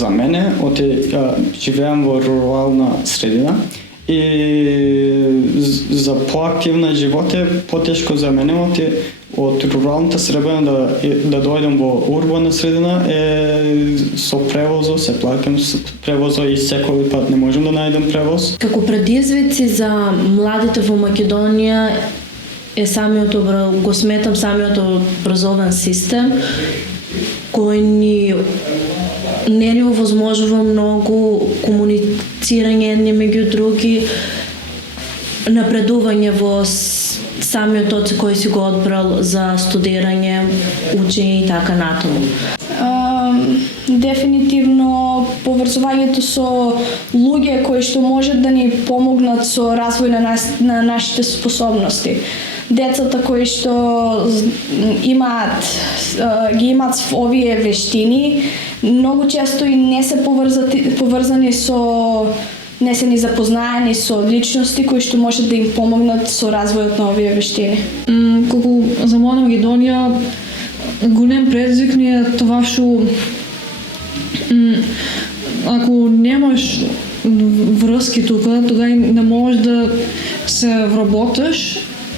за мене, живеам во рурална средина и за поактивна живот е потешко за мене од руралната средина да дојдам во урбана средина со превозот, се плаќам со превозот и секој пат не можам да најдам превоз. Како предизвици за младите во Македонија го сметам самиот образовен систем кој не ни овозможува многу комуницирање едни меѓу други, напредување во самиот оци кој си го одбрал за студирање, учење и така натаму. Дефинитивно поврзувањето со луѓе кои што можат да ни помогнат со развој на нашите способности. Децата кои што имаат овие вештини, многу често и не се поврзани со не се ни запознаени со личности кои што можат да им помогнат со развојот на овие вештини. Колку за моја Македонија голем предизвик ни е тоа што ако немаш врски тука, тогава не можеш да се вработиш